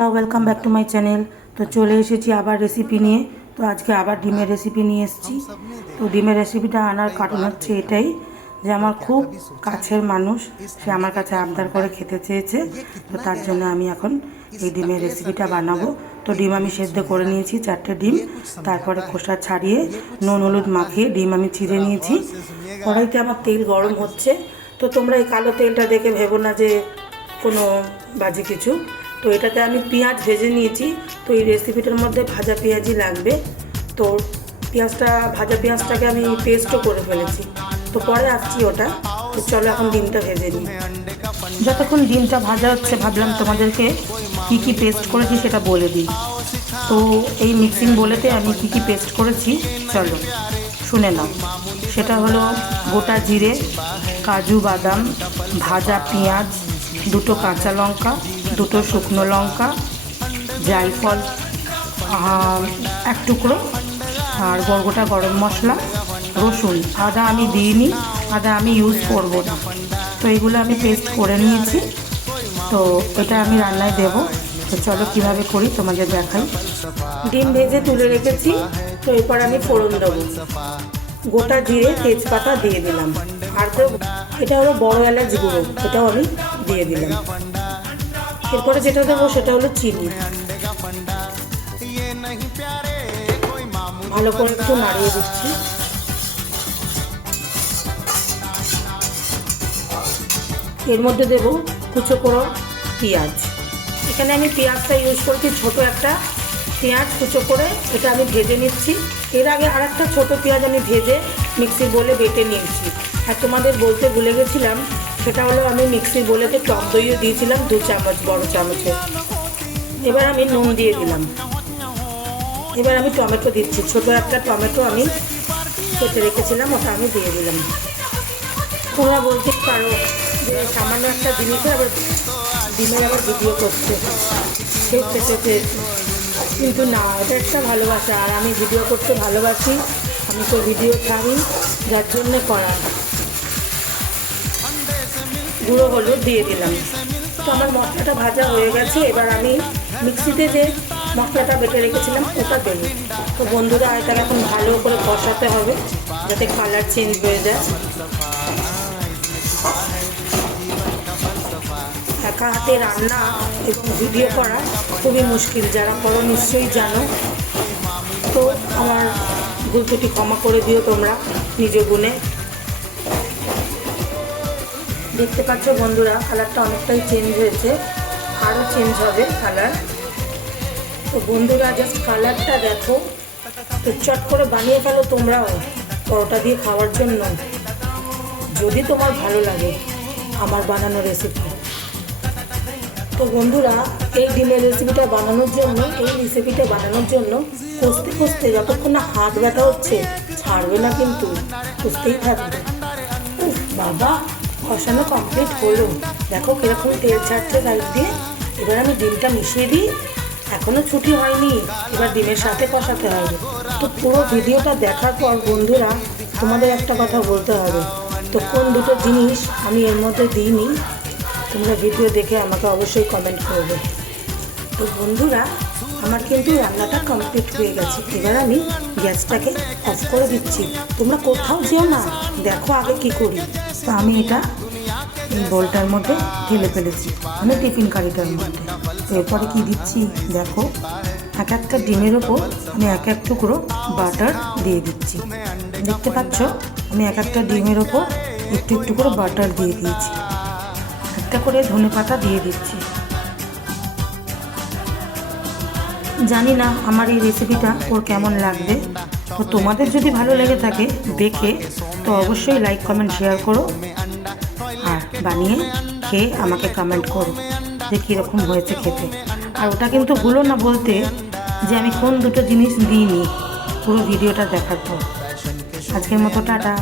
Welcome back to my channel. তো চলে এসেছি আবার রেসিপি নিয়ে। তো আজকে আবার ডিমের রেসিপি নিয়ে এসেছি। তো ডিমের রেসিপিটা আনার কারণ হচ্ছে এটাই যে আমার খুব কাছের মানুষ, সে আমার কাছে আবদার করে খেতে চেয়েছে। তো তার জন্য আমি এখন এই ডিমের রেসিপিটা বানাবো। তো ডিম আমি সেদ্ধ করে নিয়েছি, 4টে ডিম। তারপরে খোসা ছাড়িয়ে নুন হলুদ মাখিয়ে ডিম আমি চিড়ে নিয়েছি। কড়াইতে আমার তেল গরম হচ্ছে। তো তোমরা এই কালো তেলটা দেখে ভেবো না যে কোনো বাজে কিছু। তো এটাতে আমি পেঁয়াজ ভেজে নিয়েছি। তো এই রেসিপিটার মধ্যে ভাজা পেঁয়াজই লাগবে। তো ভাজা পেঁয়াজটাকে আমি পেস্টও করে ফেলেছি। তো পরে আসছি ওটা। তো চলো এখন ডিমটা ভেজে নিই। যতক্ষণ ডিমটা ভাজা হচ্ছে ভাবলাম তোমাদেরকে কি পেস্ট করেছি সেটা বলে দিই। তো এই মিক্সিং বোলেতে আমি কি পেস্ট করেছি চলো শুনে নাও। সেটা হলো গোটা জিরে, কাজু বাদাম, ভাজা পেঁয়াজ, 2টো কাঁচা লঙ্কা, 2টো শুকনো লঙ্কা, জায়ফল 1 টুকরো, আর গোটা গরম মশলা, রসুন। আদা আমি দিইনি, আদা আমি ইউজ করব না। তো এগুলো আমি পেস্ট করে নিয়েছি। তো এটা আমি রান্নায় দেব। তো চলো কীভাবে করি তোমাদের দেখাই। ডিম ভেজে তুলে রেখেছি। তো এরপর আমি ফোড়ন দেবো। গোটা জিরে তেজপাতা দিয়ে দিলাম। আর এটা হলো বড় এলাচ গুঁড়ো, এটাও আমি দিয়ে দিলাম। এরপরে যেটা দেবো সেটা হলো চিনি। ভালো করে একটু নাড়িয়ে দিচ্ছি। এর মধ্যে দেবো কুচো করে পেঁয়াজ। এখানে আমি পেঁয়াজটা ইউজ করছি, ছোট একটা পেঁয়াজ কুচো করে এটা আমি ভেজে নিচ্ছি। এর আগে আরেকটা ছোট পেঁয়াজ আমি ভেজে মিক্সির বোলে বেটে নিয়েছি। আর তোমাদের বলতে ভুলে গেছিলাম, সেটা হলো আমি মিক্সির বোলেতে টক দইও দিয়েছিলাম 2 চামচ, বড় চামচে। এবার আমি নুন দিয়ে দিলাম। এবার আমি টমেটো দিচ্ছি। ছোট একটা টমেটো আমি কেটে রেখেছিলাম, ওটা আমি দিয়ে দিলাম। তোমরা বলতে পারো যে সামান্য একটা জিনিসে আবার ডিমের আবার ভিডিও করছে, সে খেতে চেয়েছে। কিন্তু না, এটা একটা ভালোবাসা। আর আমি ভিডিও করতে ভালোবাসি, আমি তো ভিডিও ছাড়ি, যার জন্যে করা। গুঁড়ো হলুদ দিয়ে দিলাম। তো আমার মশলাটা ভাজা হয়ে গেছে। এবার আমি মিক্সিতে যে মশলাটা বেটে রেখেছিলাম ওটা দেবো। তো বন্ধুরা এটা এখন ভালো করে কষাতে হবে যাতে কালার চেঞ্জ হয়ে যায়। একা হাতে রান্না এবং ভিডিও করা খুবই মুশকিল, যারা করো নিশ্চয়ই জানো। তো আমার ভুল ত্রুটি ক্ষমা করে দিও তোমরা নিজ গুণে। দেখতে পাচ্ছ বন্ধুরা কালারটা অনেকটাই চেঞ্জ হয়েছে, আরও চেঞ্জ হবে কালার। তো বন্ধুরা জাস্ট কালারটা দেখো। তো চট করে বানিয়ে ফেলো তোমরাও পরোটা দিয়ে খাওয়ার জন্য, যদি তোমার ভালো লাগে আমার বানানো রেসিপি। তো বন্ধুরা এই ডিমের রেসিপিটা বানানোর জন্য কষতে কষতে যতক্ষণ না হাত ব্যথা হচ্ছে ছাড়বে না, কিন্তু কষতেই থাকবে। বাবা, কষানো কমপ্লিট হলো। দেখো কিরকম তেল ছাড়ছে সাইড দিয়ে। এবার আমি ডিমটা মিশিয়ে দিই। এখনও ছুটি হয়নি, এবার ডিমের সাথে কষাতে হবে। তো পুরো ভিডিওটা দেখার পর বন্ধুরা তোমাদের একটা কথা বলতে হবে। তো কোন দুটো জিনিস আমি এর মধ্যে দিইনি তোমরা ভিডিও দেখে আমাকে অবশ্যই কমেন্ট করবে। তো বন্ধুরা আমার কিন্তু রান্নাটা কমপ্লিট হয়ে গেছে। এবার আমি গ্যাসটাকে অফ করে দিচ্ছি। তোমরা কোথাও যেও না, দেখো আগে কি করি। তো আমি এটা এই বোলটার মধ্যে ঢেলে ফেলেছি, মানে টিফিন কারিটার মধ্যে। তো এরপরে কি দিচ্ছি দেখো, একটা ডিমের ওপর আমি এক টুকরো বাটার দিয়ে দিচ্ছি। দেখতে পাচ্ছ আমি একটা ডিমের ওপর একটু করে বাটার দিয়ে দিয়েছি। একটা করে ধনেপাতা দিয়ে দিচ্ছি। জানি না আমার এই রেসিপিটা ওর কেমন লাগবে। তো তোমাদের যদি ভালো লেগে থাকে দেখে, তো অবশ্যই লাইক কমেন্ট শেয়ার করো, আর বানিয়ে খেয়ে আমাকে কমেন্ট করো যে কীরকম হয়েছে খেতে। আর ওটা কিন্তু ভুলো না বলতে যে আমি কোন দুটো জিনিস দিইনি পুরো ভিডিওটা দেখার পর। আজকের মতো টাটা।